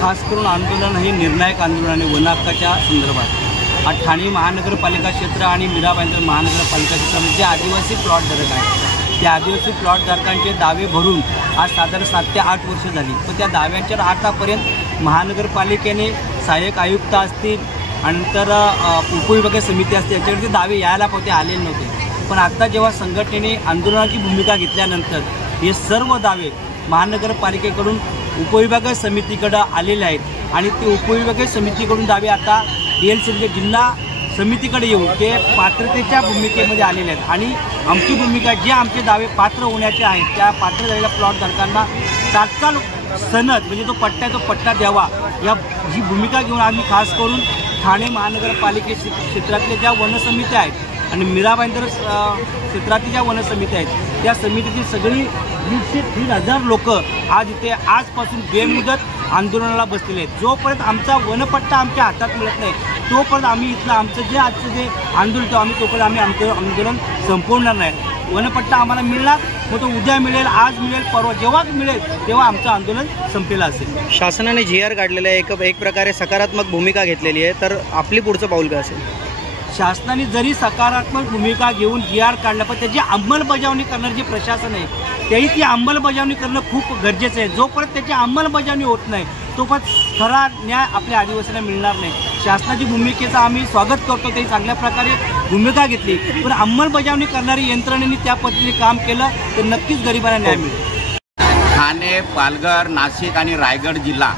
खास करून आंदोलन हे निर्णायक आंदोलन आहे वन हक्काच्या संदर्भात। ठाणे महानगरपालिका क्षेत्र आणि मीरा भाईंदर महानगरपालिका क्षेत्रामध्ये जे आदिवासी प्लॉटधारक आहेत त्या आदिवासी प्लॉटधारकांचे दावे भरून आज साधारण 7 ते 8 वर्ष झाली, पण त्या दाव्यांच्या आतापर्यंत महानगरपालिकेने सहाय्यक आयुक्त असतील आणि नंतर उपविभागीय समिती असतील यांच्याकडे ते दावे यायला पाहिजे आलेले नव्हते। पण आता जेव्हा संघटनेने आंदोलनाची भूमिका घेतल्यानंतर हे सर्व दावे महानगरपालिकेकडून उपविभागीय समितीकडं आलेले आहेत आणि ते उपविभागीय समितीकडून दावे आता DLC जिल्हा समितीकडे येऊन ते पात्रतेच्या भूमिकेमध्ये आलेले आहेत आणि आमची भूमिका जे आमचे दावे पात्र होण्याचे आहेत त्या पात्र झालेल्या प्लॉटधारकांना तात्काळ सनद म्हणजे तो पट्टा द्यावा या ही भूमिका घेऊन आम्ही खास करून ठाणे महानगरपालिके क्षेत्रातल्या ज्या वनसमित्या आहेत आणि मीरा भाईंदर क्षेत्रातील ज्या वनसमित्या आहेत त्या समितीची सगळी 200-3,000 लोक आज इथे आजपासून बेमुदत आंदोलनाला बसलेले आहेत। जोपर्यंत आमचा वनपट्टा आमच्या हातात मिळत नाही तोपर्यंत आम्ही इथलं आमचं जे आजचं जे आंदोलन आम्ही तोपर्यंत आम्ही आमचं आंदोलन संपवणार नाही। वनपट्टा आम्हाला मिळणार मग तो उद्या मिळेल, आज मिळेल, परवा जेव्हा मिळेल तेव्हा आमचं आंदोलन संपलेलं असेल। शासनाने GR काढलेलं आहे, एक प्रकारे सकारात्मक भूमिका घेतलेली आहे, तर आपली पुढचं पाऊल काय असेल? शासनाने जरी सकारात्मक भूमिका घेऊन GR काढला पण त्याची अंमलबजावणी करणारे जे प्रशासन आहे त्याही ती अंमलबजावणी करणं खूप गरजेचं आहे। जोपर्यंत त्याची अंमलबजावणी होत नाही तोपर्यंत खरा न्याय आपल्या आदिवासींना मिळणार नाही। शासनाची भूमिकेचं आम्ही स्वागत करतो, ते चांगल्या प्रकारे भूमिका घेतली, पण अंमलबजावणी करणारी यंत्रणेने त्या पद्धतीने काम केलं तर नक्कीच गरिबांना न्याय मिळेल। ठाणे, पालघर, नाशिक आणि रायगड जिल्हा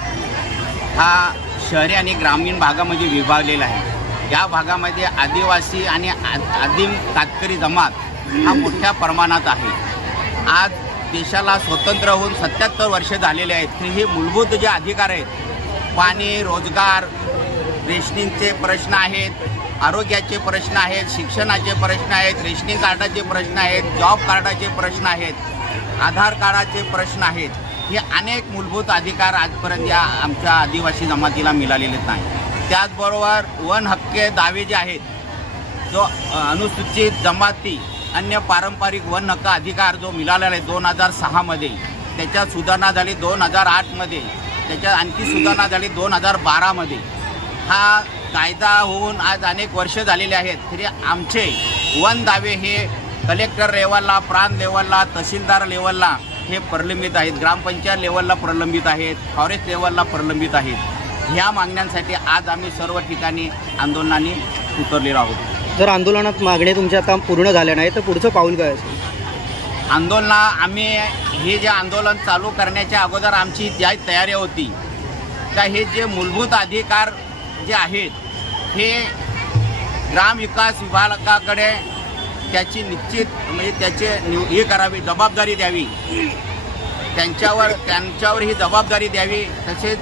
हा शहरी आणि ग्रामीण भागामध्ये विभागलेला आहे। या भागामध्ये आदिवासी आणि आदिम कातकरी जमात हा मोठ्या प्रमाणात आहे। आज देशाला स्वतंत्र होऊन 77 वर्ष झालेले आहेत, तर हे मूलभूत जे अधिकार आहेत पाणी, रोजगार, रेशनिंगचे प्रश्न आहेत, आरोग्याचे प्रश्न आहेत, शिक्षणाचे प्रश्न आहेत, रेशनिंग कार्डाचे प्रश्न आहेत, जॉब कार्डाचे प्रश्न आहेत, आधार कार्डाचे प्रश्न आहेत, हे अनेक मूलभूत अधिकार आजपर्यंत या आमच्या आदिवासी जमातीला मिळालेले नाही। त्याचबरोबर वन हक्के दावे जे आहेत, जो अनुसूचित जमाती अन्य पारंपरिक वन हक्क अधिकार जो मिळालेला आहे 2006 मध्ये, त्याच्यात सुधारणा झाली 2008 मध्ये, त्याच्यात आणखी सुधारणा झाली 2012 मध्ये। हा कायदा होऊन आज अनेक वर्ष झालेले आहेत, तरी आमचे वन दावे हे कलेक्टर लेवलला, प्रांत लेवलला, तहसीलदार लेवलला हे प्रलंबित आहेत, ग्रामपंचायत लेवलला प्रलंबित आहेत, फॉरेस्ट लेवलला प्रलंबित आहेत। ह्या मागण्यांसाठी आज आम्ही सर्व ठिकाणी आंदोलनाने उतरलेलो आहोत। जर आंदोलनात मागणी तुमच्या आता पूर्ण झाल्या नाही तर पुढचं पाऊल काय असेल? आंदोलना आम्ही हे जे आंदोलन चालू करण्याच्या अगोदर आमची ज्या तयारी होती का हे जे मूलभूत अधिकार जे आहेत हे ग्रामविकास विभागाकडे त्याची निश्चित म्हणजे त्याचे हे करावी, जबाबदारी द्यावी, त्यांच्यावर ही जबाबदारी द्यावी, तसेच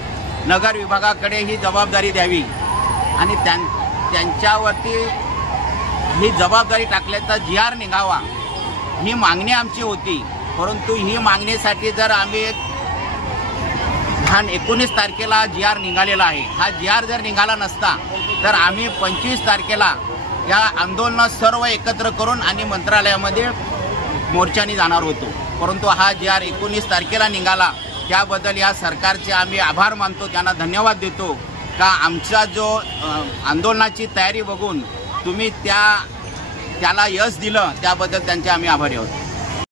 नगर विभागाकडे ही जबाबदारी द्यावी आणि त्यांच्यावरती ही जबाबदारी टाकल्याचा GR निघावा ही मागणी आमची होती। परंतु ही मागणीसाठी जर आम्ही 19 तारखेला GR निघालेला आहे, हा GR जर निघाला नसता तर आम्ही 25 तारखेला या आंदोलन सर्व एकत्र करून आणि मंत्रालयामध्ये मोर्चाने जाणार होतो। परंतु हा GR 19 तारखेला निघाला, त्याबद्दल या सरकारचे आम्ही आभार मानतो, त्यांना धन्यवाद देतो का आमचा जो आंदोलनाची तयारी बघून तुम्ही त्याला यश दिलं, त्याबद्दल त्यांचे आम्ही आभारी आहोत।